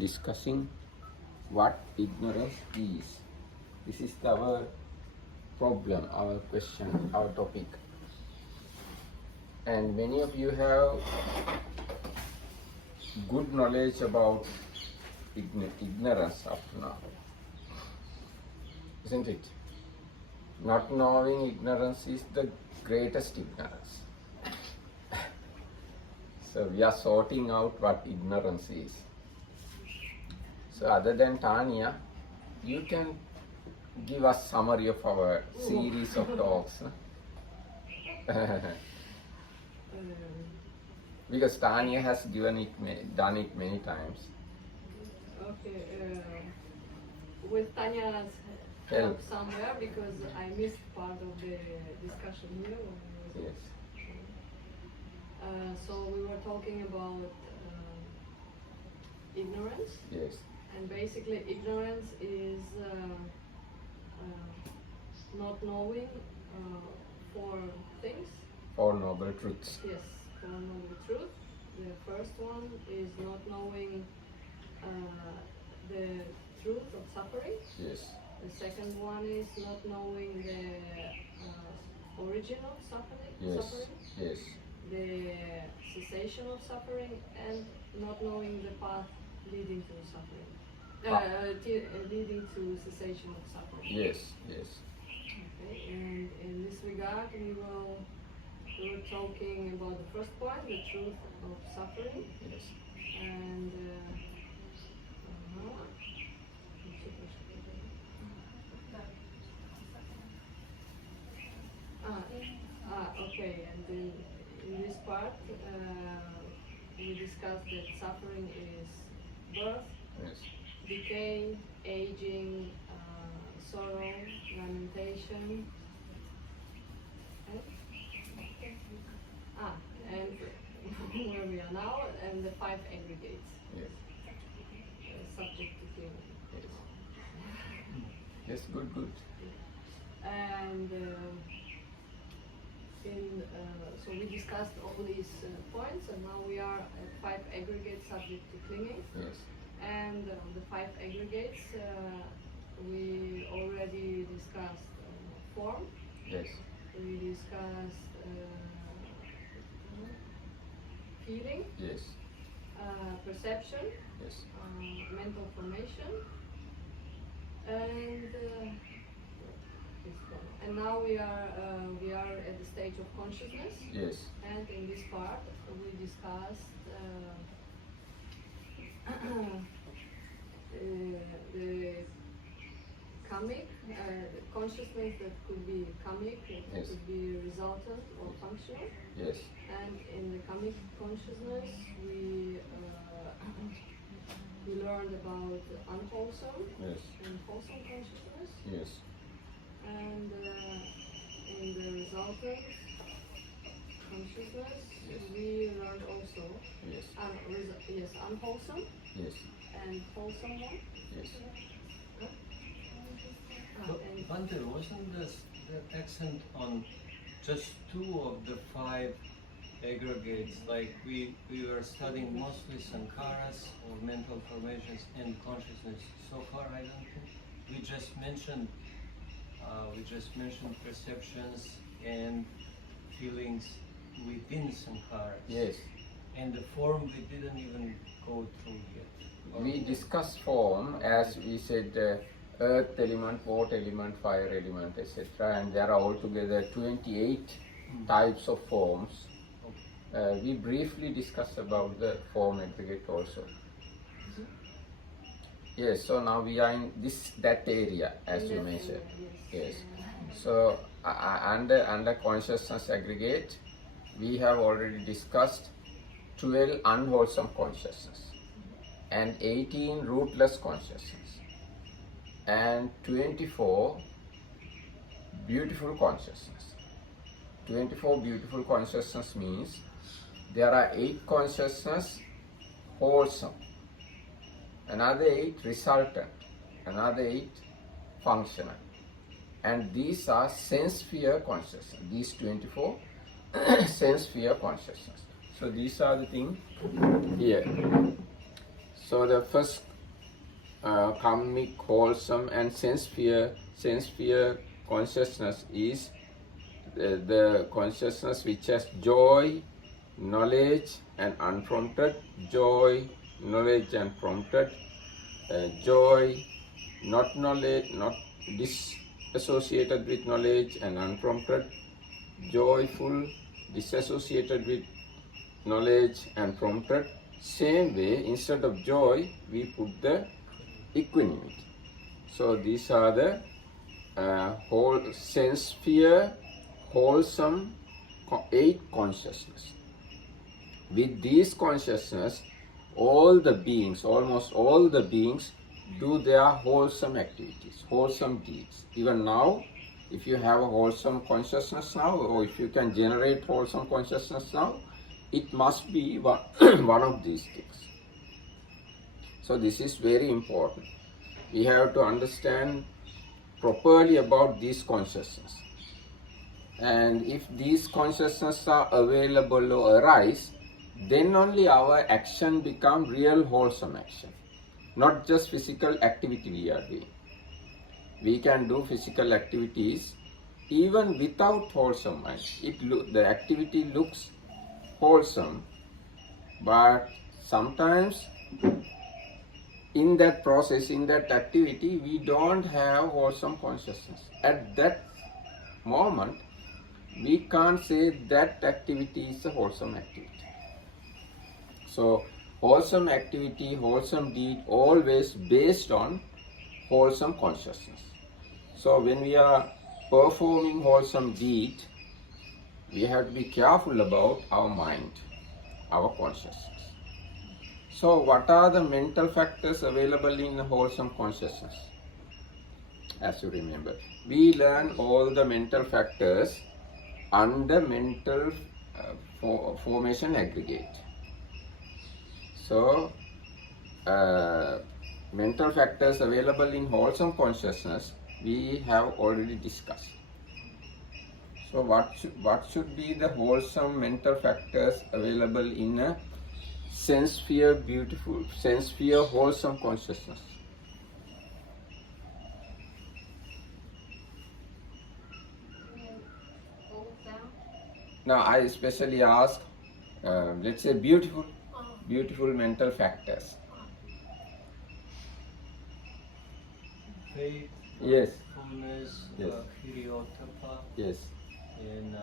discussing what ignorance is. This is our problem, our question, our topic. And many of you have good knowledge about ignorance up to now, isn't it? Not knowing ignorance is the greatest ignorance. So we are sorting out what ignorance is. So other than Tanya, you can give us summary of our series of talks. Because Tanya has done it many times. Okay, with Tanya's help somewhere, because I missed part of the discussion here. Yes. So we were talking about ignorance. Yes. And basically ignorance is not knowing four things. Four noble truths. Yes, four noble truths. The first one is not knowing the truth of suffering. Yes. The second one is not knowing the origin of suffering. Yes. Yes. The cessation of suffering, and not knowing the path leading to suffering. Leading to cessation of suffering. Yes. Yes. Okay, and in this regard, we were talking about the first point, the truth of suffering. Yes. And okay, and then in this part, we discussed that suffering is birth, Yes. decay, aging, sorrow, lamentation, and where we are now, and the five aggregates. Yes. Subject to clinging. Yes. Yes. Good. Good. And so we discussed all these points, and now we are at five aggregates subject to clinging. Yes. And the five aggregates, we already discussed form. Yes. We discussed feeling. Yes. Perception. Yes. Mental formation. And now we are at the stage of consciousness. Yes. And in this part, we discussed the kamic, consciousness that could be kamic, it Yes. could be resultant or functional. Yes. And in the kamic consciousness, we learned about unwholesome Yes. and wholesome consciousness. Yes. And in the resultant consciousness, Yes. we learned also Yes. unwholesome Yes. and wholesome one. Yes. And Bante, wasn't the accent on just two of the five aggregates? Like we were studying mostly sankharas or mental formations and consciousness. So far, I don't think we just mentioned perceptions and feelings within sankharas. Yes. And the form we didn't even go through yet. We discussed form as we said, earth element, water element, fire element, etc. And there are altogether 28 types of forms. We briefly discussed about the form aggregate also. Yes, so now we are in that area as you mentioned. Yes. So under consciousness aggregate, we have already discussed 12 unwholesome consciousness and 18 rootless consciousness and 24 beautiful consciousness. 24 beautiful consciousness means there are 8 consciousness wholesome, another 8 resultant, another 8 functional, and these are sense sphere consciousness. These 24 sense sphere consciousness. So these are the things here. So the first karmic, wholesome, and sense fear. Sense fear consciousness is the consciousness which has joy, knowledge, and unprompted. Joy, knowledge, and prompted. Joy, not knowledge, not disassociated with knowledge and unprompted. Joyful, disassociated with knowledge and prompted. Same way, instead of joy, we put the equanimity. So these are the whole sense sphere, wholesome 8 consciousness. With these consciousness, all the beings, almost all the beings, do their wholesome activities, wholesome deeds. Even now, if you have a wholesome consciousness now, or if you can generate wholesome consciousness now, it must be one of these things. So this is very important. We have to understand properly about these consciousness. And if these consciousness are available or arise, then only our action become real wholesome action. Not just physical activity we are doing. We can do physical activities even without wholesome mind. The activity looks wholesome, but sometimes in that process, in that activity, we don't have wholesome consciousness. At that moment, we can't say that activity is a wholesome activity. So, wholesome activity, wholesome deed, always based on wholesome consciousness. So, when we are performing wholesome deed, we have to be careful about our mind, our consciousness. So, what are the mental factors available in wholesome consciousness? As you remember, we learn all the mental factors under mental formation aggregate. So, mental factors available in wholesome consciousness we have already discussed. So, what should be the wholesome mental factors available in a sense sphere beautiful, sense sphere wholesome consciousness? All of them. Now, I especially ask, let's say beautiful mental factors. Faith, Yes. fullness, Yes. hiriotapa, Yes. and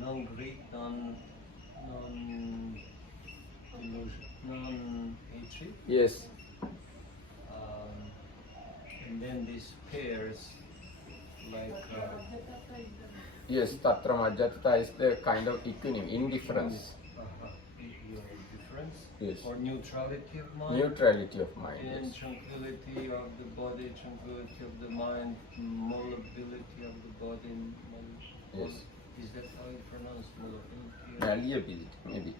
non-greed, non-delusion, non-hatred. Yes. And then these pairs, like Yes. Tatra majjata is the kind of equanimity, indifference. difference, Yes. or neutrality of mind. Neutrality of mind. And Yes. tranquility of the body, tranquility of the mind, malleability of the body. Yes. Is that how you pronounce malleability? Malleability, maybe.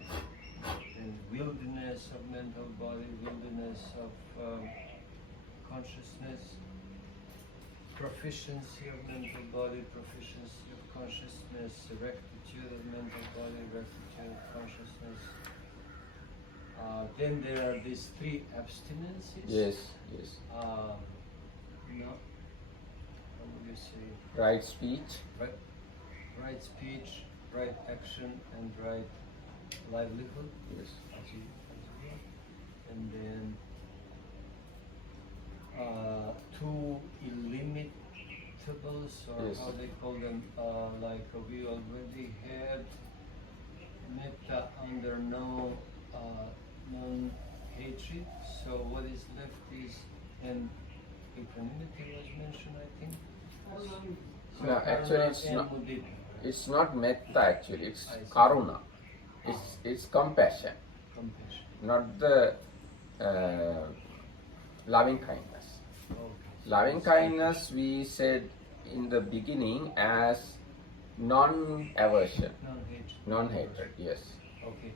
And wilderness of mental body, wilderness of consciousness, proficiency of mental body, proficiency of consciousness, rectitude of mental body, rectitude of consciousness. Then there are these 3 abstinences. Yes. Yes. No, how would you say? Right speech. Right speech, right action, and right livelihood. Yes. And then 2 illimitables, or Yes. how they call them, like we already had metta under non-hatred. So what is left is, and equanimity was mentioned, I think. So No, actually it's and not. mudita. It's not metta actually. It's I see. karuna. It's compassion, Compassion. not the loving kindness. Okay. Loving kindness we said in the beginning as non-aversion, Non-hatred. non-hatred. Yes. Okay.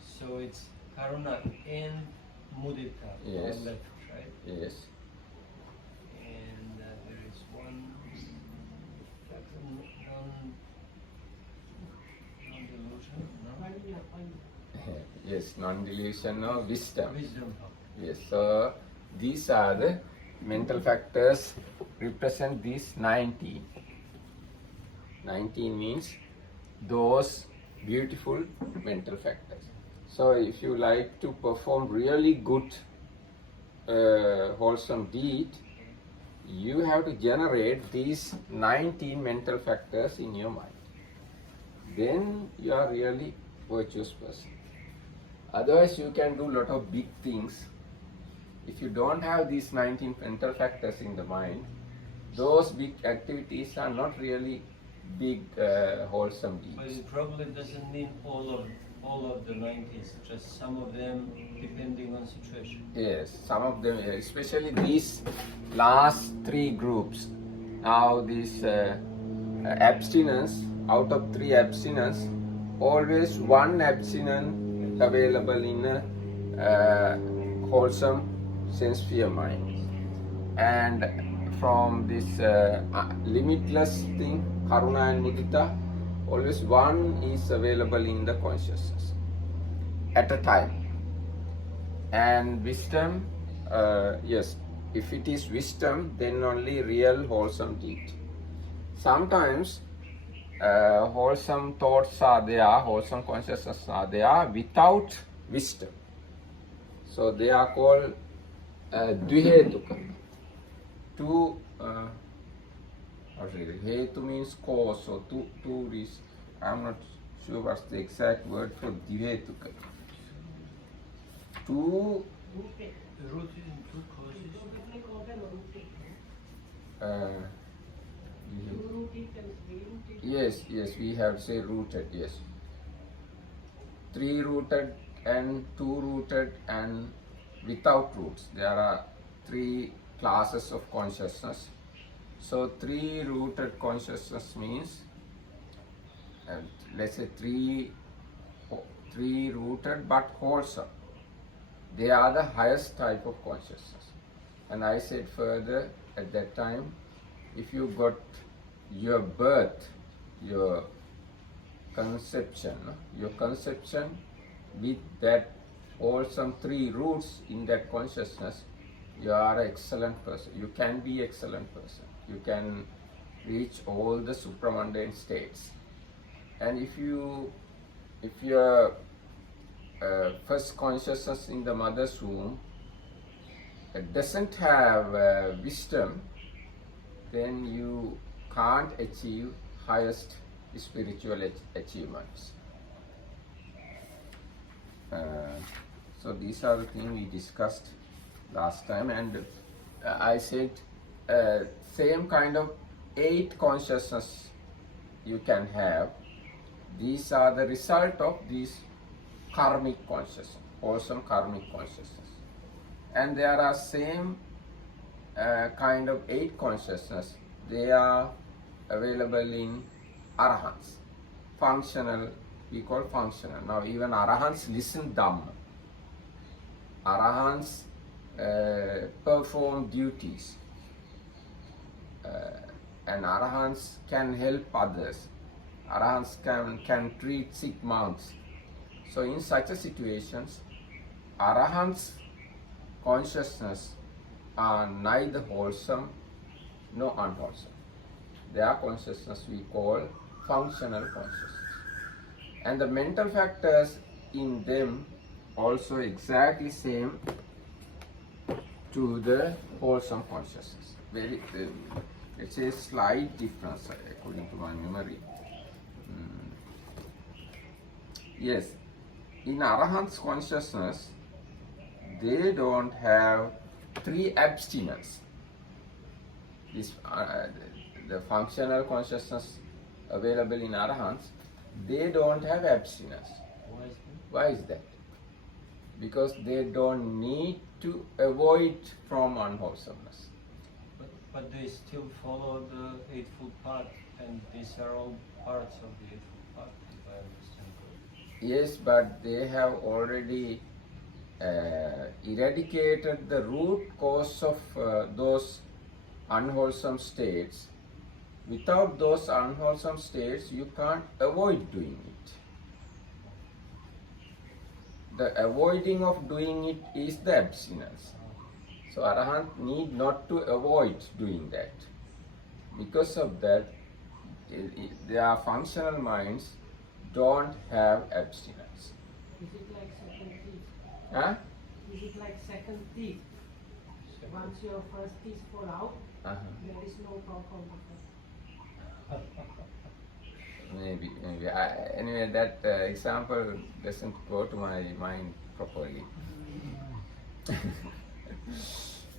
So it's karuna and mudita Yes. on left, right? Yes. And there is one non-delusion, no? Yes. Non-delusion or wisdom. Wisdom. Yes, so these are the mental factors represent these 19. 19 means those beautiful mental factors. So if you like to perform really good wholesome deed, you have to generate these 19 mental factors in your mind. Then you are really virtuous person. Otherwise you can do lot of big things. If you don't have these 19 mental factors in the mind, those big activities are not really big wholesome But deeds. it probably doesn't mean all of the 90s, just some of them depending on situation. Yes, some of them, especially these last three groups. Now this abstinence, out of three abstinence, always one abstinence available in a wholesome sense sphere mind. And from this limitless thing, karuna and mudita, always one is available in the consciousness at a time. And wisdom, yes, if it is wisdom, then only real wholesome deed. Sometimes wholesome thoughts are there, wholesome consciousness are there without wisdom. So they are called dvihetuka. Two, hetu means cause, so two is, I'm not sure what's the exact word for dvihetuka. Two The root is in two causes. Yes, we have say rooted, yes. Three rooted and two rooted and without roots. There are three classes of consciousness. So three rooted consciousness means, let's say three rooted but wholesome. They are the highest type of consciousness. And I said further at that time, if you got your birth, your conception with that wholesome three roots in that consciousness, you are an excellent person. You can be excellent person. You can reach all the supramundane states. And if your first consciousness in the mother's womb doesn't have wisdom, then you can't achieve highest spiritual achievements. So these are the things we discussed last time, and I said same kind of 8 consciousness you can have. These are the result of these karmic consciousness, wholesome karmic consciousness. And there are same kind of 8 consciousness. They are available in arahants. Functional, we call functional. Now even arahants listen Dhamma. Arahants perform duties. And arahants can help others. Arahants can treat sick monks. So in such a situations, arahants' consciousness are neither wholesome nor unwholesome. Their consciousness we call functional consciousness. And the mental factors in them also exactly same to the wholesome consciousness. Very, it's a slight difference according to my memory. Yes, in Arahant's consciousness, they don't have 3 abstinence. This, the functional consciousness available in Arahants, they don't have abstinence. Why is that? Because they don't need to avoid from unwholesomeness. But they still follow the Eightfold Path, and these are all parts of the Eightfold Path, if I understand correctly. Yes, but they have already eradicated the root cause of those unwholesome states. Without those unwholesome states, you can't avoid doing it. the avoiding of doing it is the abstinence. So Arahant need not to avoid doing that. Because of that, their functional minds don't have abstinence. Is it like second teeth? Huh? Is it like second teeth? Once your first teeth fall out, there is no compound effect. Maybe. Anyway, that example doesn't go to my mind properly.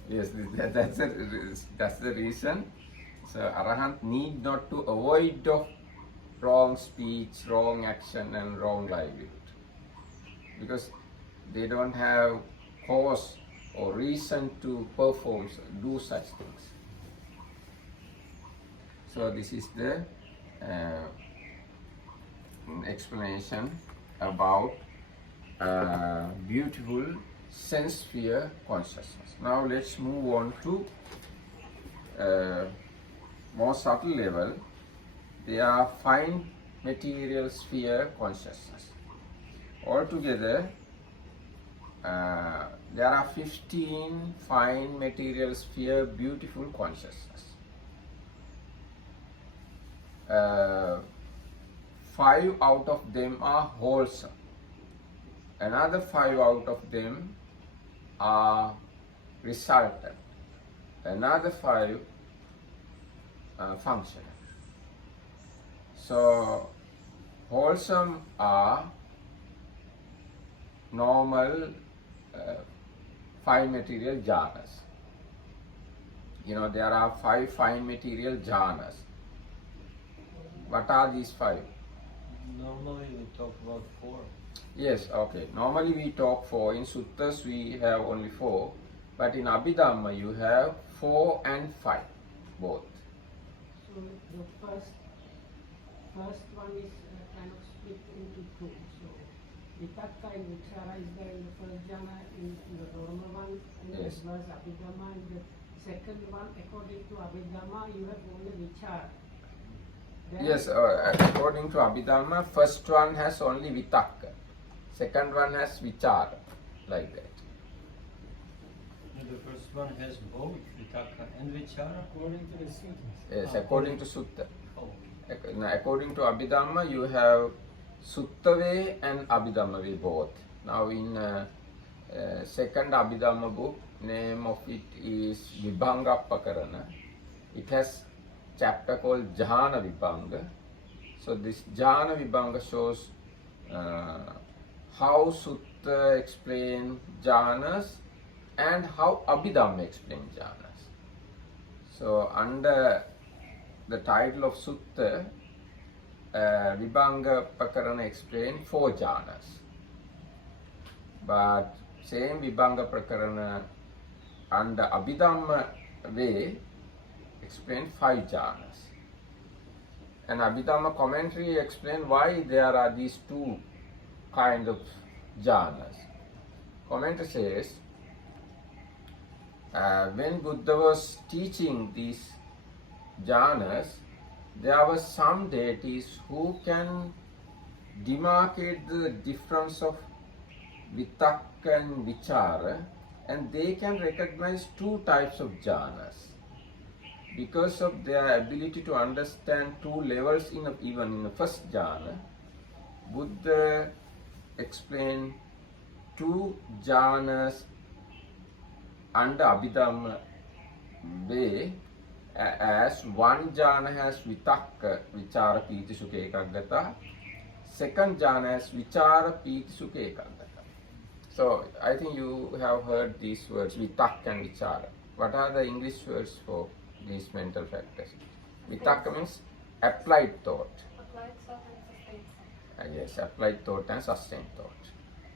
Yes, that's the reason. So Arahant need not to avoid of wrong speech, wrong action and wrong livelihood. Because they don't have cause or reason to do such things. So this is the explanation about beautiful sense sphere consciousness. Now let's move on to more subtle level. They are fine material sphere consciousness. Altogether, there are 15 fine material sphere beautiful consciousness. 5 out of them are wholesome. Another 5 out of them are resultant. Another 5 functional. So wholesome are normal fine material jhanas. You know, there are 5 fine material jhanas. What are these 5? Normally we talk about 4. Yes, okay. Normally we talk 4. In suttas we have only 4. But in Abhidhamma you have 4 and 5, both. So the first one is kind of split into 2. So Vitakka and Vichara is there in the first jhana, in the normal one, and Yes. as well as Abhidhamma. In the second one, according to Abhidhamma, you have only Vichara. Then Yes, according to Abhidhamma, first one has only Vitakka. Second one has Vichara, like that. And the first one has both Vitakka and Vichara. According to the sutras. Yes, according to Sutta. Oh, According to Abhidhamma, you have Suttave and Abhidhamma both. Now in second Abhidhamma book, name of it is Vibhangapakarana. It has chapter called Jhana Vibhanga. So this Jhana Vibhanga shows how Sutta explain jhanas and how Abhidhamma explain jhanas. So under the title of Sutta, Vibhanga Pakarana explain 4 jhanas. But same Vibhanga Pakarana under Abhidhamma way explain 5 jhanas. And Abhidhamma commentary explain why there are these 2 kind of jhanas. Commentary says, when Buddha was teaching these jhanas, there were some deities who can demarcate the difference of Vitakka and Vichara, and they can recognize 2 types of jhanas. Because of their ability to understand 2 levels even in the first jhana, Buddha explained 2 jhanas under Abhidhamma way, as one jhana has Vitakka, Vichara, Piti, Sukha, Ekaggata. Second jhana has Vichara, Piti, Sukha, Ekaggata. So I think you have heard these words, Vitakka and Vichara. What are the English words for these mental factors? Vitakka means applied thought. Applied thought and sustained thought. Yes, applied thought and sustained thought.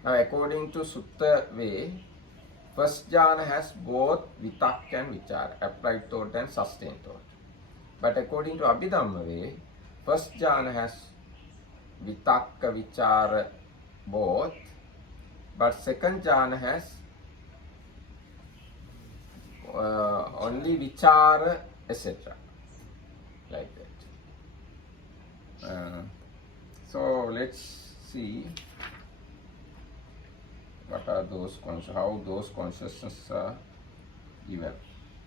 Now according to Sutta way, first jhana has both Vitakka and Vichara, applied thought and sustained thought. But according to Abhidhamma way, first jhana has Vitakka, Vichara both, but second jhana has only Vichara, etc. Like that. So let's see. What are those how those consciousnesses are given.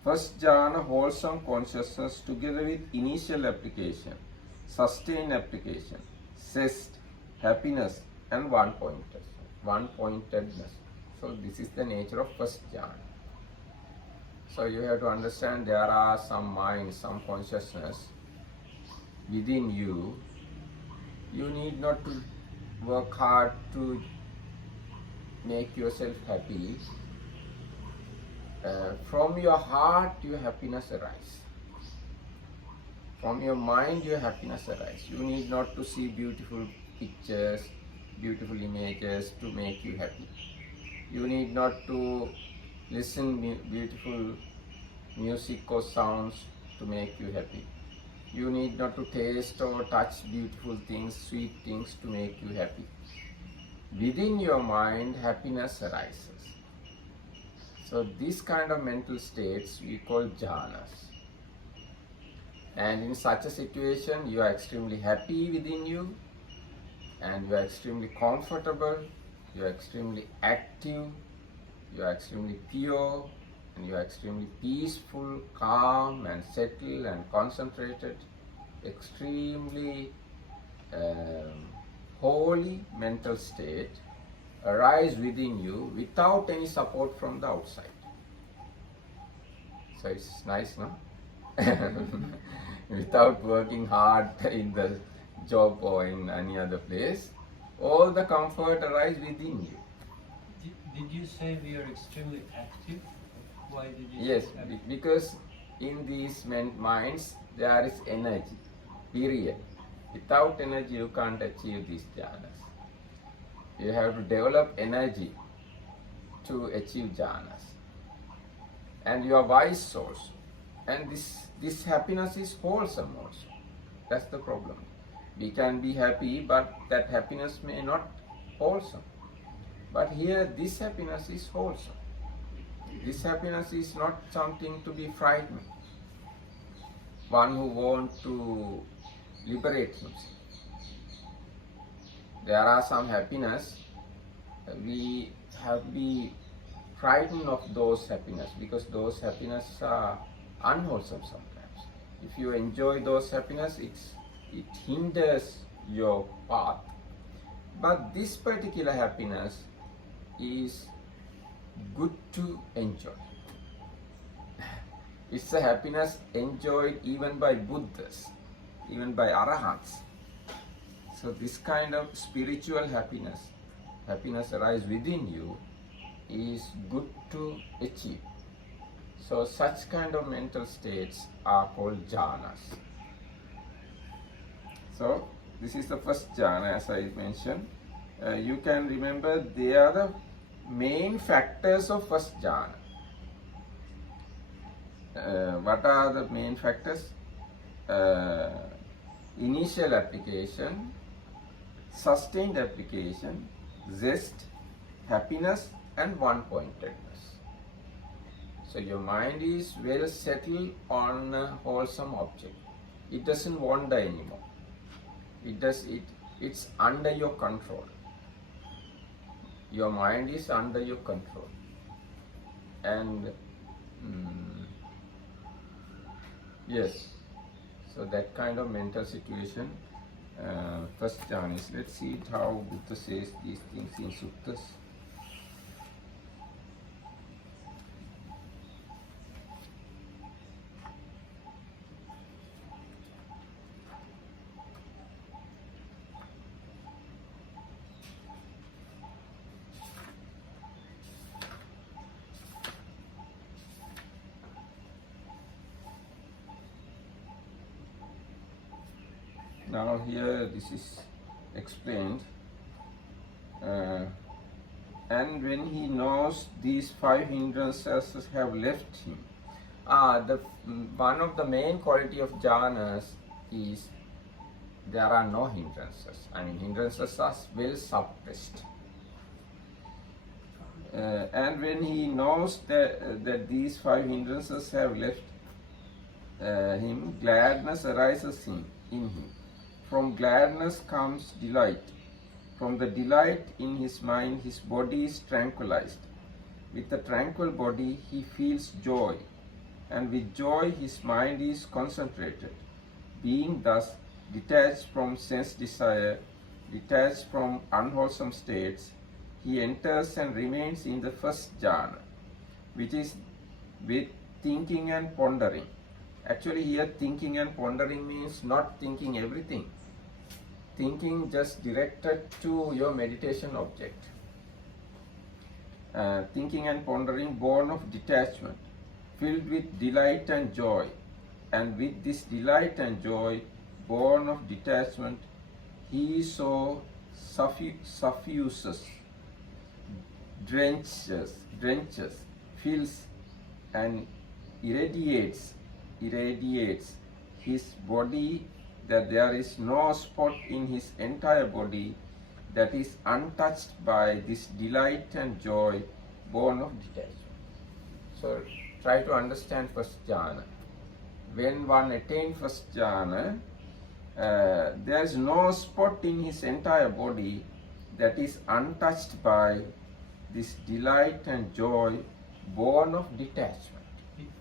First jhana, wholesome consciousness together with initial application, sustained application, zest, happiness, and one-pointedness. So this is the nature of first jhana. So you have to understand there are some minds, some consciousness within you. You need not to work hard to make yourself happy. From your heart, your happiness arises. From your mind, your happiness arises. You need not to see beautiful pictures, beautiful images to make you happy. You need not to listen beautiful music or sounds to make you happy. You need not to taste or touch beautiful things, sweet things to make you happy. Within your mind, happiness arises. So this kind of mental states we call jhanas. And in such a situation, you are extremely happy within you, and you are extremely comfortable, you are extremely active, you are extremely pure, and you are extremely peaceful, calm and settled and concentrated, extremely holy mental state arise within you without any support from the outside. So it's nice, no? Without working hard in the job or in any other place, all the comfort arises within you. Did you say we are extremely active? Why did you Yes, say active? because in these minds there is energy, period. Without energy you can't achieve these jhanas. You have to develop energy to achieve jhanas. And you are wise also. And this happiness is wholesome also. That's the problem. We can be happy, but that happiness may not wholesome. But here this happiness is wholesome. This happiness is not something to be frightened. One who wants to liberate himself. There are some happiness, we have to be frightened of those happiness because those happiness are unwholesome sometimes. If you enjoy those happiness, it hinders your path. But this particular happiness is good to enjoy. It's a happiness enjoyed even by Buddhas, even by Arahants. So this kind of spiritual happiness arises within you, is good to achieve. So such kind of mental states are called jhanas. So this is the first jhana, as I mentioned. You can remember they are the main factors of first jhana. What are the main factors? Initial application, sustained application, zest, happiness, and one-pointedness. So your mind is well settled on a wholesome object. It doesn't wander anymore. It's under your control. Your mind is under your control. And yes, so that kind of mental situation, first jhana is. Let's see how Buddha says these things in suttas. Now here this is explained, and when he knows these 5 hindrances have left him. One of the main quality of jhanas is there are no hindrances. I mean, hindrances are well suppressed. And when he knows that these 5 hindrances have left him, gladness arises in him. From gladness comes delight, From the delight in his mind, his body is tranquilized. With a tranquil body, he feels joy, and with joy, his mind is concentrated. Being thus detached from sense desire, detached from unwholesome states, he enters and remains in the first jhana, which is with thinking and pondering. Actually, here thinking and pondering means not thinking everything. Thinking just directed to your meditation object. Thinking and pondering born of detachment, filled with delight and joy. And with this delight and joy, born of detachment, he so suffuses, drenches, fills and irradiates his body, that there is no spot in his entire body that is untouched by this delight and joy born of detachment. So try to understand first jhana. When one attains first jhana, there is no spot in his entire body that is untouched by this delight and joy born of detachment.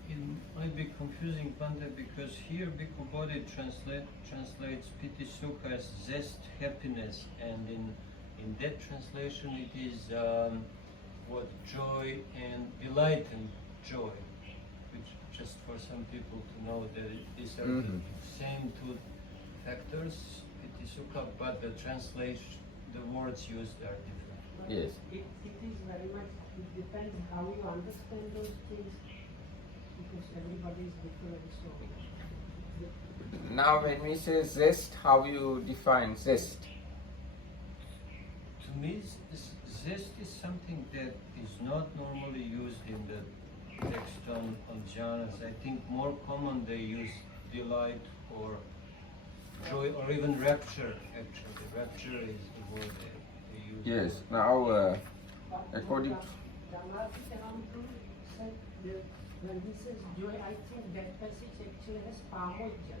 It might be confusing, Pante, because here Bhikkhu Bodhi translates piti sukha as zest, happiness, and in that translation it is what joy and delight and joy, which just for some people to know that these are the same two factors, piti sukha, but the translation, the words used are different. But Yes. It is very much, it depends how you understand those things, because everybody is different. So, Now when we say zest, how you define zest? To me, zest is something that is not normally used in the text on jhanas. I think more common they use delight or joy or even rapture. Actually, rapture is the word they use. Yes. Now, according to Janarthi Charanpur said that when he says joy, I think that passage actually has pamojja.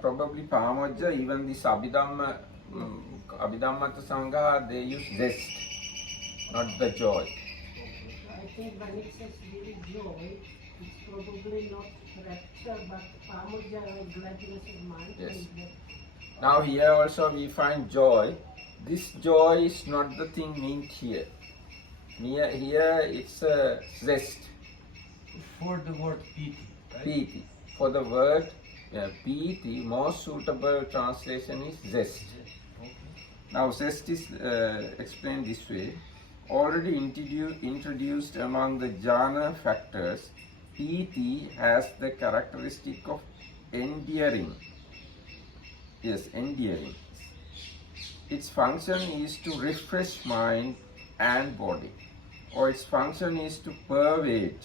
probably Pamajja, even this Abhidhamma, Abhidhammata Sangha, they use zest, not the joy. I think when it says really joy, it's probably not rapture, but pamojja or gladness of mind. Yes. And that Now here also we find joy. This joy is not the thing meant here. Here it's a zest, For the word piti, right? piti. For the word piti, most suitable translation is zest. Okay. Now zest is explained this way. Already introduced among the jhana factors, piti has the characteristic of endearing. Yes, endearing. Its function is to refresh mind and body, or its function is to pervade,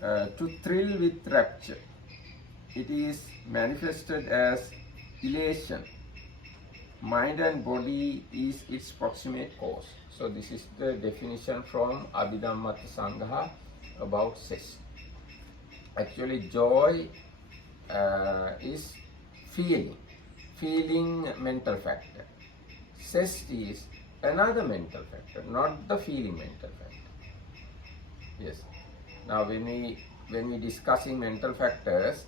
to thrill with rapture. It is manifested as elation. Mind and body is its proximate cause. So this is the definition from Abhidhammata Sangha about zest. Actually, joy is feeling mental factor. Zest is another mental factor, not the feeling mental factor. Yes. Now when we discussing mental factors,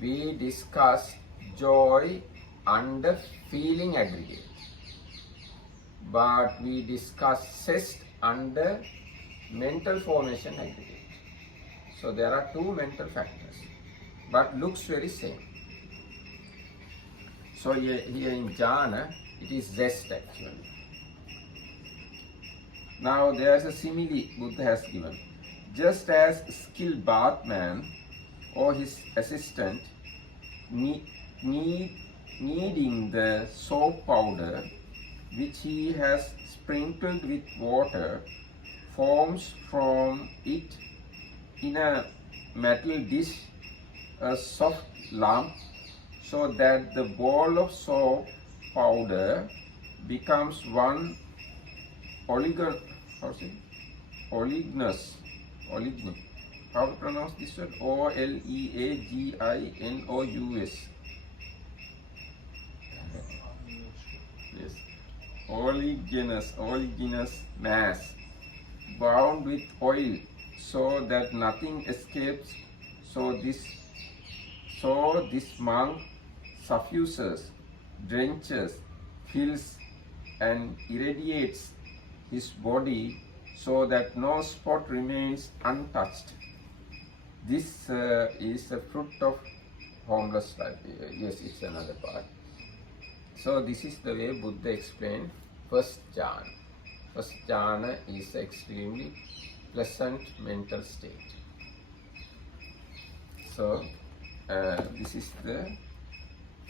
we discuss joy under feeling aggregate, but we discuss zest under mental formation aggregate. So there are two mental factors, but looks very same. So here in jhana, it is zest actually. Now there is a simile Buddha has given. Just as skilled bathman or his assistant kneading the soap powder which he has sprinkled with water forms from it in a metal dish a soft lump, so that the ball of soap powder becomes one oleaginous. How to pronounce this word? Oleaginous. oleaginous mass bound with oil so that nothing escapes. So this monk suffuses, drenches, fills and irradiates his body so that no spot remains untouched. This is a fruit of homeless life. Yes, it's another part. So this is the way Buddha explained first jhana. First jhana is extremely pleasant mental state. So this is the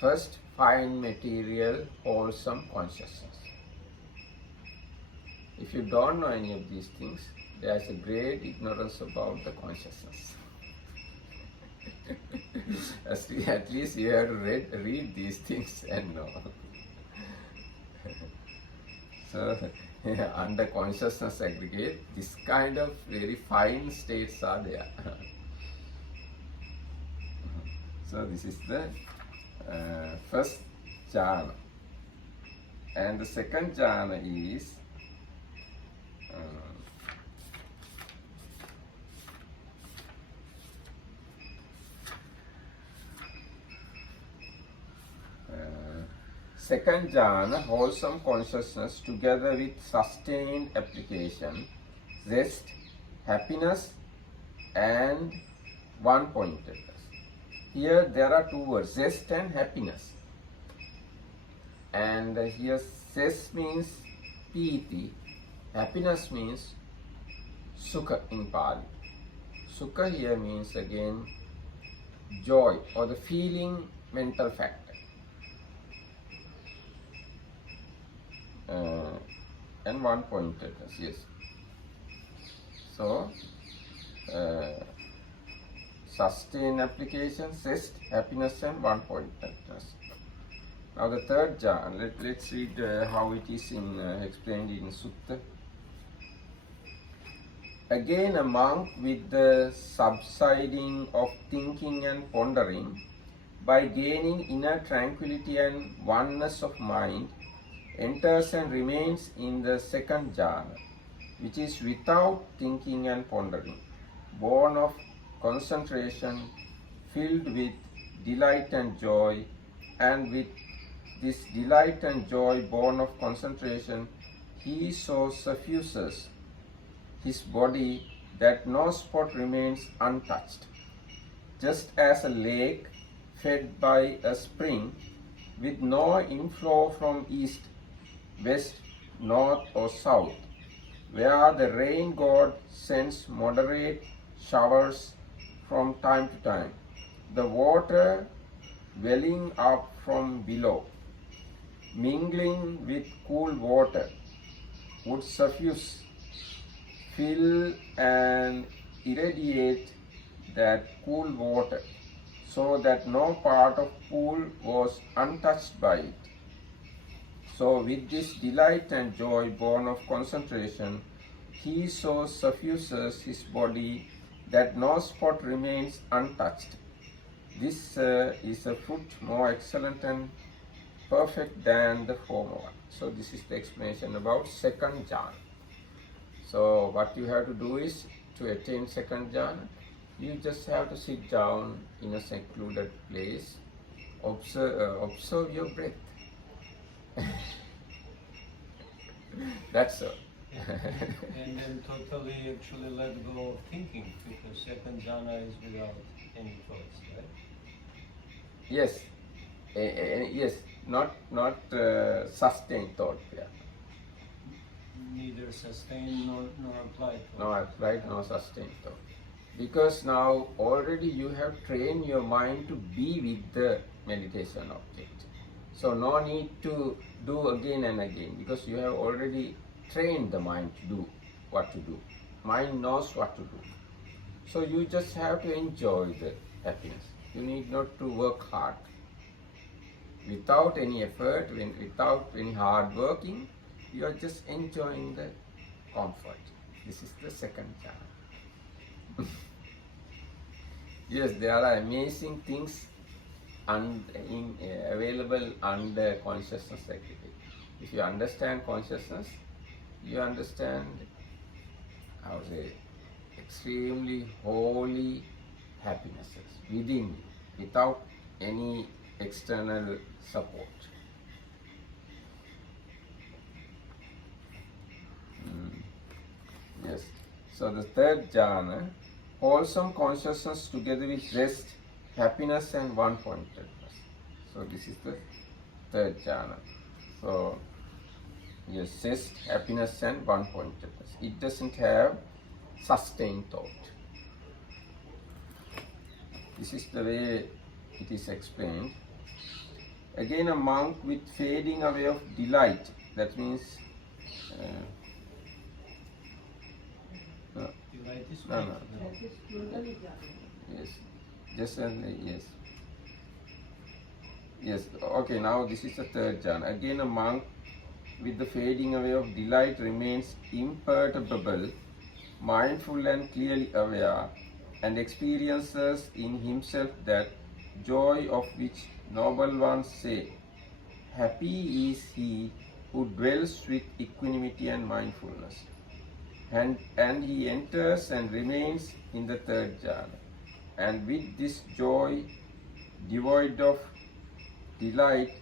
first fine material wholesome consciousness. If you don't know any of these things, there is a great ignorance about the consciousness. At least you have to read these things and know. So, under consciousness aggregate, this kind of very fine states are there. So, this is the first jhana. And the second jhana is second jhana, wholesome consciousness together with sustained application, zest, happiness and one-pointedness. Here there are two words, zest and happiness. And here zest means piti, happiness means sukha in Pali. Sukha here means again joy or the feeling mental factor. And one-pointedness, yes. So, sustained application, zest, happiness and one-pointedness. Now the third jhana, let's read how it is explained in Sutta. Again a monk with the subsiding of thinking and pondering, by gaining inner tranquility and oneness of mind, enters and remains in the second jhana, which is without thinking and pondering, born of concentration, filled with delight and joy, and with this delight and joy born of concentration, he so suffuses his body that no spot remains untouched. Just as a lake fed by a spring with no inflow from east, west, north or south, where the rain god sends moderate showers from time to time, the water welling up from below, mingling with cool water, would suffuse, fill and irradiate that cool water, so that no part of pool was untouched by it. So with this delight and joy born of concentration, he so suffuses his body that no spot remains untouched. This is a fruit more excellent and perfect than the former one. So this is the explanation about second jhana. So what you have to do is, to attain second jhana, you just have to sit down in a secluded place, observe your breath. That's all. And then totally actually let go of thinking, because second jhana is without any thoughts, right? Yes, yes, not sustained thought. Yeah. Neither sustained nor applied thought. No applied, no sustained thought. Because now already you have trained your mind to be with the meditation object. So no need to do again and again, because you have already trained the mind to do what to do. Mind knows what to do. So you just have to enjoy the happiness. You need not to work hard. Without any effort, without any hard working, you are just enjoying the comfort. This is the second jhana. Yes, there are amazing things available under consciousness aggregate. If you understand consciousness, you understand, I would say, extremely holy happinesses within you, without any external support. Yes. So the third jhana, wholesome consciousness together with rest, happiness and one-pointedness. So this is the third jhana. So yes, rest, happiness and one-pointedness. It doesn't have sustained thought. This is the way it is explained. Again, a monk with fading away of delight. That means Delight is no. That is Kundalini jhana. Yes, just yes. Yes, okay, now this is the third jhana. Again, a monk with the fading away of delight remains imperturbable, mindful and clearly aware, and experiences in himself that joy of which noble ones say, happy is he who dwells with equanimity and mindfulness. And he enters and remains in the third jhana. And with this joy, devoid of delight,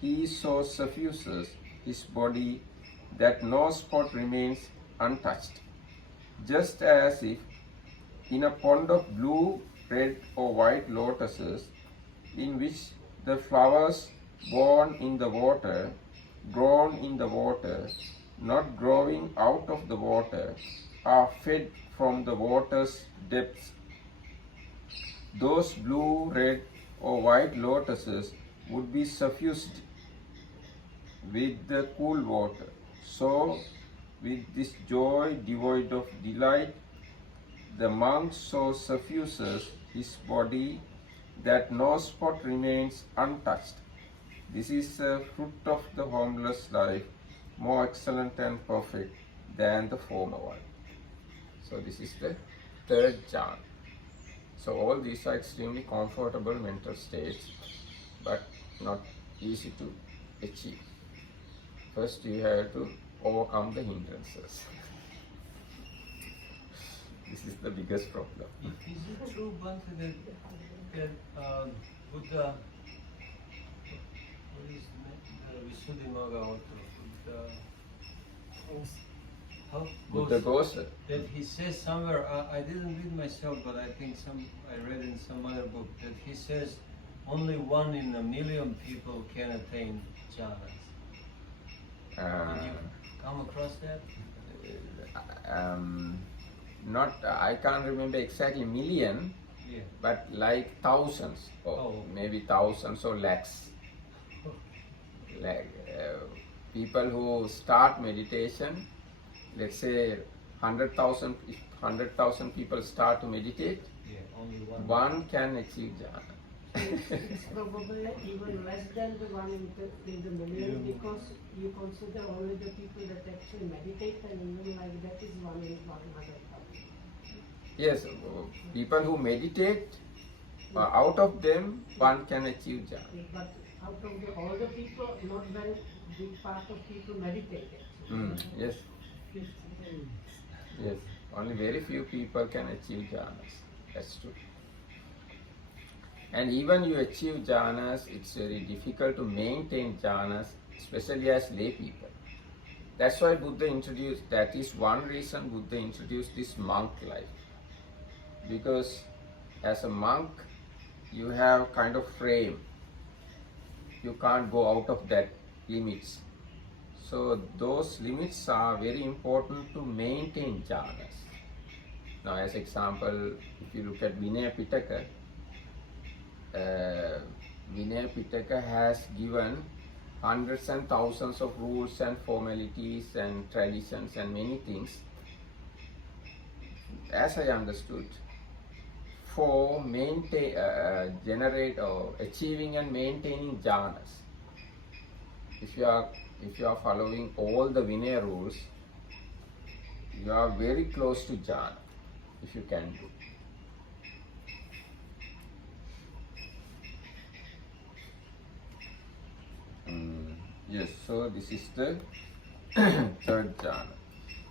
he so suffuses his body that no spot remains untouched, just as if in a pond of blue, red or white lotuses, in which the flowers born in the water, grown in the water, not growing out of the water, are fed from the water's depths. Those blue, red or white lotuses would be suffused with the cool water. So, with this joy devoid of delight, the monk so suffuses his body that no spot remains untouched. This is the fruit of the homeless life, more excellent and perfect than the former one. So this is the third jhana. So all these are extremely comfortable mental states, but not easy to achieve. First you have to overcome the hindrances. This is the biggest problem. Is it true, Bhante, that Buddha, what is the Visuddhimagga author? How Buddha goes, that he says somewhere, I didn't read myself, but I think I read in some other book, that he says only 1 in a million people can attain jhanas. Did you come across that? not, I can't remember exactly million, Yeah. but like thousands, or maybe thousands or lakhs. Like people who start meditation, let's say 100,000, if 100,000 people start to meditate, Yeah, only one. one can achieve jhana. It's probably even less than the one in the million, because you consider only the people that actually meditate, and even like that is 100,000. Yes, people who meditate, out of them one can achieve jhana. But out of all the people, not very big part of people meditate actually. Yes, yes, only very few people can achieve jhanas, that's true. And even you achieve jhanas, it's very difficult to maintain jhanas, especially as lay people. That's why Buddha introduced, that is one reason Buddha introduced this monk life. Because as a monk, you have kind of frame. You can't go out of that limits. So those limits are very important to maintain jhanas. Now as example, if you look at Vinaya Pitaka, Vinaya Pitaka has given hundreds and thousands of rules and formalities and traditions and many things, as I understood, for generate or achieving and maintaining jhanas. If you are following all the Vinaya rules, you are very close to jhana, if you can do. Yes, so this is the third jhana.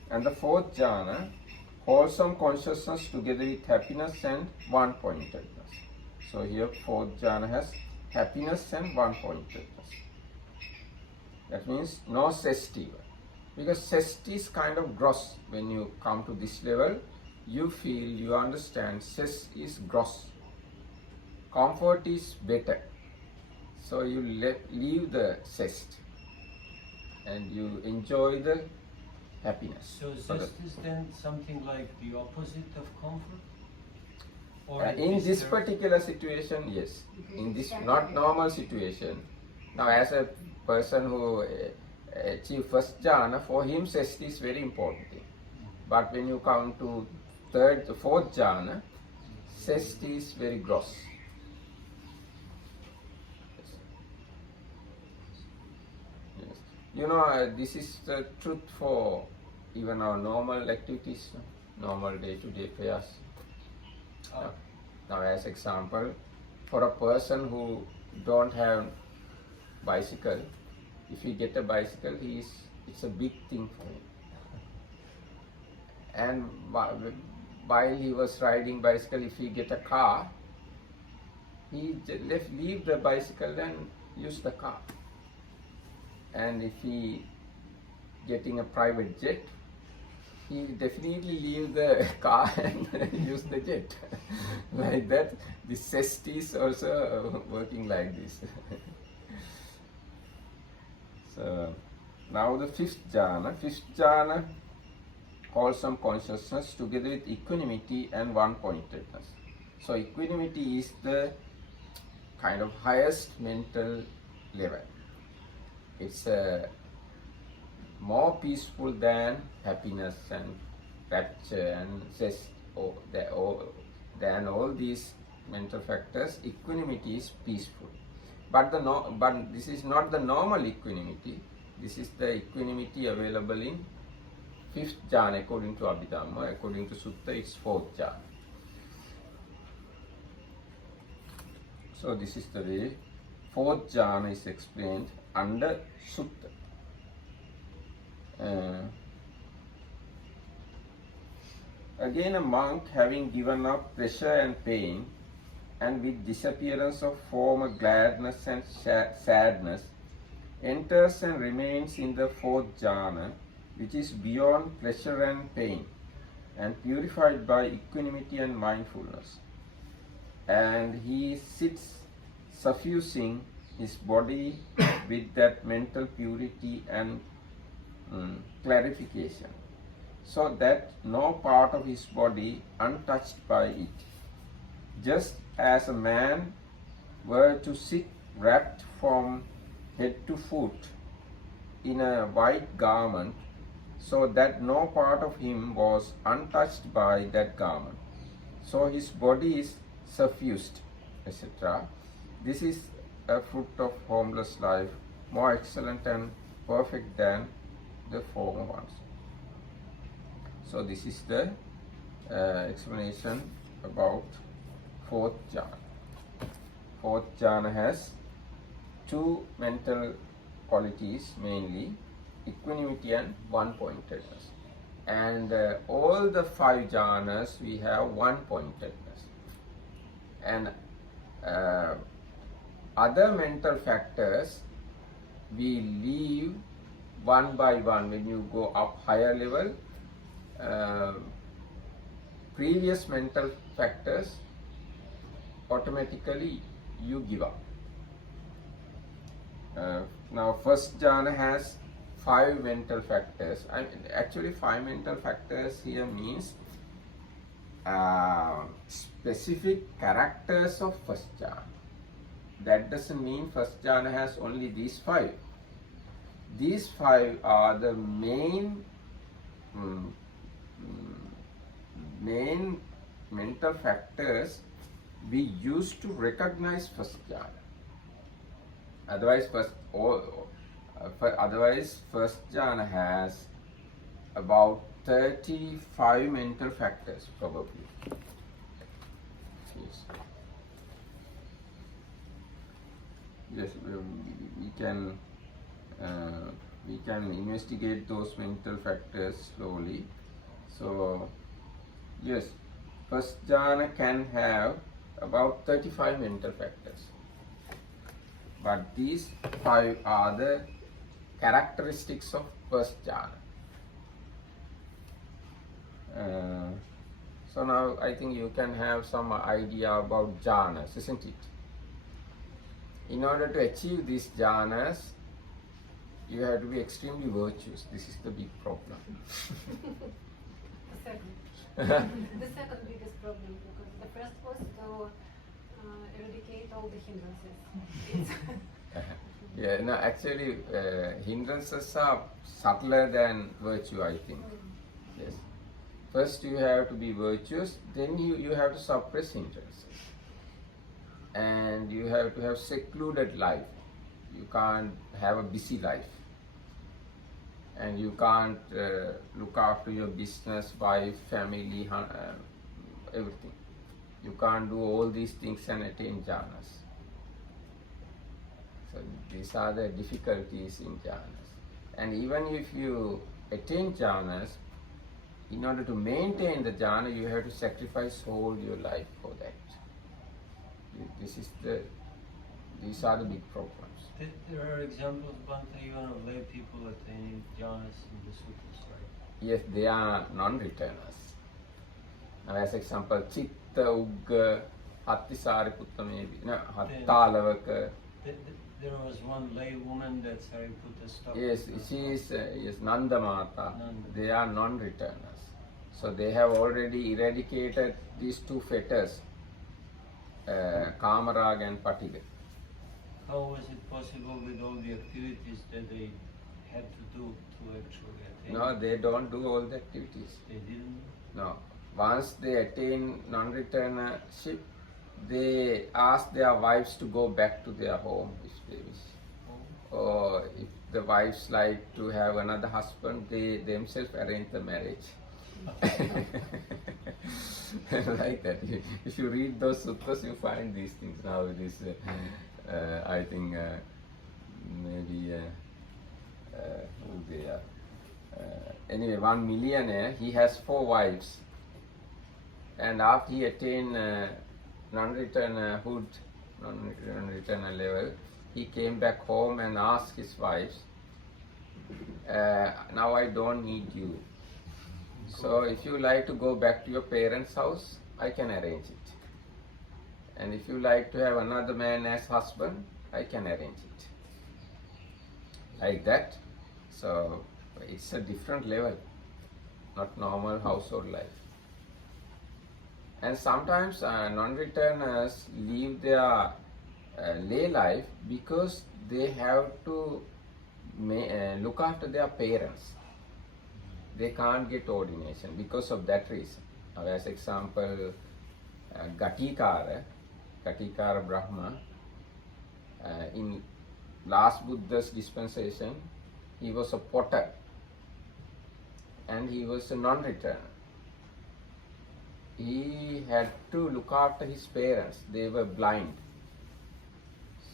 And the fourth jhana, wholesome consciousness together with happiness and one-pointedness. So here fourth jhana has happiness and one-pointedness. That means no zest even. Because zest is kind of gross. When you come to this level, you feel, you understand, zest is gross. Comfort is better. So you leave the zest and you enjoy the happiness. So zest is then something like the opposite of comfort? Or In is this there- particular situation, yes. In this not normal situation. Now as a person who achieve first jhana, for him zest is very important thing. But when you come to fourth jhana, zest is very gross. Yes. You know, this is the truth for even our normal activities, normal day-to-day affairs. Now, as example, for a person who don't have bicycle, if he get a bicycle, it's a big thing for him. And while he was riding bicycle, if he get a car, he leave the bicycle and use the car. And if he getting a private jet, he definitely leave the car and use the jet. Like that, the zest is also working like this. So now the fifth jhana, wholesome consciousness together with equanimity and one-pointedness. So equanimity is the kind of highest mental level. It's more peaceful than happiness and rapture and zest, than all these mental factors. Equanimity is peaceful. But this is not the normal equanimity. This is the equanimity available in fifth jhana according to Abhidhamma. According to Sutta, it's fourth jhana. So this is the way fourth jhana is explained under Sutta. Again, a monk having given up pleasure and pain, and with disappearance of former gladness and sadness, enters and remains in the fourth jhana, which is beyond pleasure and pain, and purified by equanimity and mindfulness. And he sits suffusing his body with that mental purity and clarification, so that no part of his body untouched by it. Just as a man were to sit wrapped from head to foot in a white garment, so that no part of him was untouched by that garment, so his body is suffused, etc. This is a fruit of homeless life, more excellent and perfect than the former ones. So this is the explanation about fourth jhana. Fourth jhana has two mental qualities mainly, equanimity and one-pointedness. And all the five jhanas we have one-pointedness. And other mental factors we leave one by one. When you go up higher level, previous mental factors automatically you give up. Now first jhana has five mental factors. Actually 5 mental factors here means specific characters of first jhana. That doesn't mean first jhana has only these 5. These 5 are the main mental factors we use to recognize first jhana. Otherwise, first jhana has about 35 mental factors probably. Yes, we can we can investigate those mental factors slowly. So, yes, first jhana can have about 35 mental factors. But these 5 are the characteristics of first jhana. So now I think you can have some idea about jhanas, isn't it? In order to achieve these jhanas, you have to be extremely virtuous. This is the big problem. The second. The second biggest problem, because the first was to eradicate all the hindrances. Yeah, no, actually, hindrances are subtler than virtue, I think. Yes. First, you have to be virtuous, then you have to suppress hindrances. And you have to have secluded life. You can't have a busy life. And you can't look after your business, wife, family, everything. You can't do all these things and attain jhanas. So these are the difficulties in jhanas. And even if you attain jhanas, in order to maintain the jhana, you have to sacrifice whole your life for that. These are the big problems. There are examples, Bhante, even of lay people attaining jhanas in the sutras, right? Yes, they are non-returners. Now, as example, Chitta, Ugga, Hattisariputta maybe, no, Hattalavaka. There was one lay woman that Sariputta stopped. Yes, she is yes, Nandamata. Nanda. They are non-returners. So they have already eradicated these 2 fetters, Kamarag and Patiga. How was it possible with all the activities that they had to do to actually attain? No, they don't do all the activities. They didn't? No. Once they attain non-returnership, they ask their wives to go back to their home if they wish. Or if the wives like to have another husband, they themselves arrange the marriage. Like that. If you read those sutras, you find these things. Now it is, I think, maybe who they are. Anyway, one millionaire, he has 4 wives. And after he attained non-returnerhood, non-returner level, he came back home and asked his wives, now I don't need you. So if you like to go back to your parents' house, I can arrange it. And if you like to have another man as husband, I can arrange it. Like that. So it's a different level, not normal household life. And sometimes non-returners leave their lay life because they have to look after their parents. They can't get ordination because of that reason. Now, as example, Gatikara Brahma, in last Buddha's dispensation, he was a potter and he was a non-returner. He had to look after his parents. They were blind.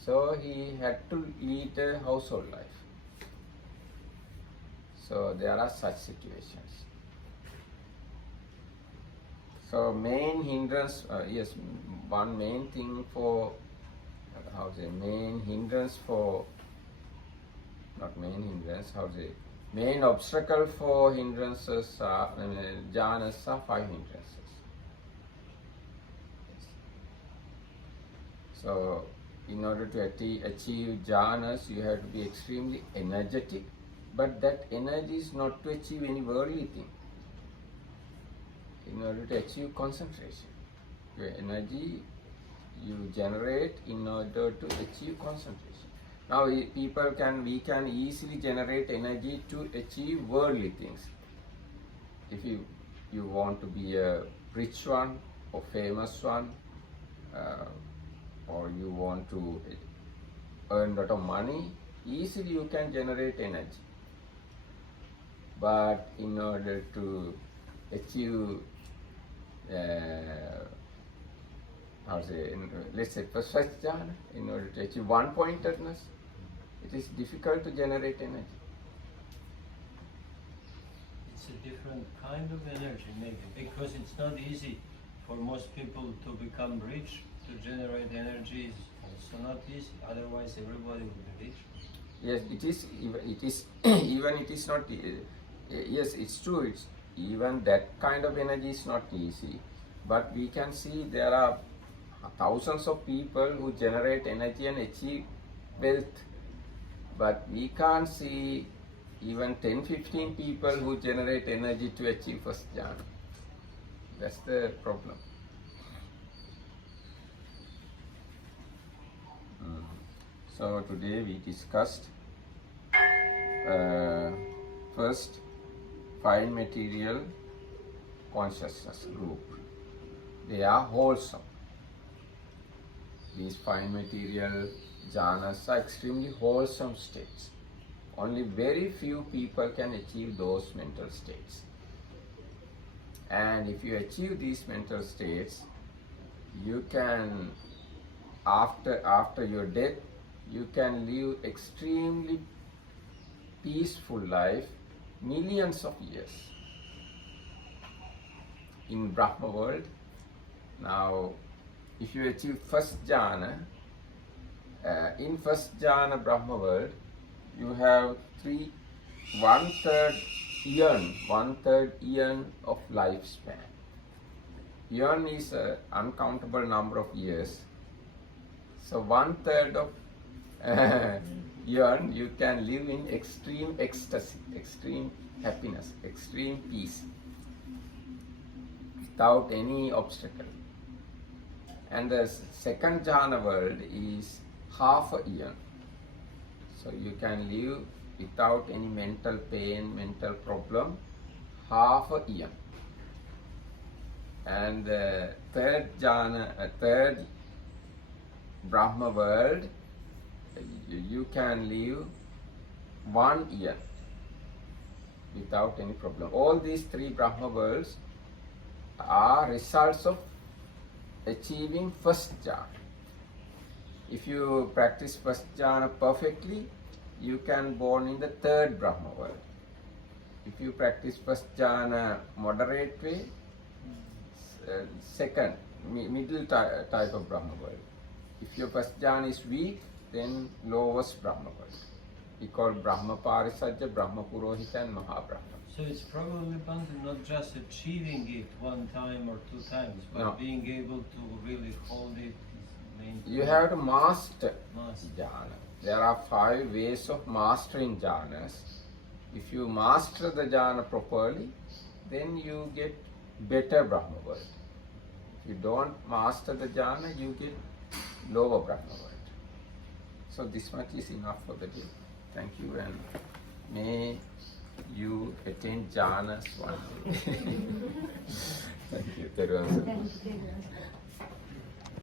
So he had to lead a household life. So there are such situations. So main hindrance, yes, one main thing for, main hindrance for, not main hindrance, main obstacle for hindrances are, jhanas are 5 hindrances. So in order to achieve jhanas, you have to be extremely energetic, but that energy is not to achieve any worldly thing. In order to achieve concentration, your energy you generate in order to achieve concentration. Now we can easily generate energy to achieve worldly things. If you want to be a rich one or famous one, or you want to earn a lot of money, easily you can generate energy. But in order to achieve, let's say first jhana, in order to achieve one-pointedness, it is difficult to generate energy. It's a different kind of energy maybe, because it's not easy for most people to become rich. To generate energy is also not easy, otherwise everybody would be rich. Yes, it is. Even it is not. Yes, it's true. It's even that kind of energy is not easy. But we can see there are thousands of people who generate energy and achieve wealth. But we can't see even 10-15 people who generate energy to achieve first jhana. That's the problem. So today we discussed first fine material consciousness group. They are wholesome. These fine material jhanas are extremely wholesome states. Only very few people can achieve those mental states. And if you achieve these mental states, you can, after your death, you can live extremely peaceful life millions of years in Brahma world. Now, if you achieve first jhana, in first jhana Brahma world, you have one-third eon of lifespan. Eon is an uncountable number of years. So one-third of eon you can live in extreme ecstasy, extreme happiness, extreme peace, without any obstacle. And the second jhana world is half a eon. So you can live without any mental pain, mental problem, half a eon. And the third jhana, third Brahma world, you can live 1 year without any problem. All these three Brahma worlds are results of achieving first jhana. If you practice first jhana perfectly, you can born in the third Brahma world. If you practice first jhana moderate way, second, middle type of Brahma world. If your first jhana is weak, then lowest Brahma world. We call Brahma Parisajya, Brahma Purohita and Mahabrahma. So it's probably Bhante, not just achieving it one time or two times, but No. being able to really hold it. You have to master Master. jhana. There are 5 ways of mastering jhanas. If you master the jhana properly, then you get better Brahma world. If you don't master the jhana, you get lower Brahma world. So this much is enough for the day. Thank you, and may you attain jhanas one day. Thank you.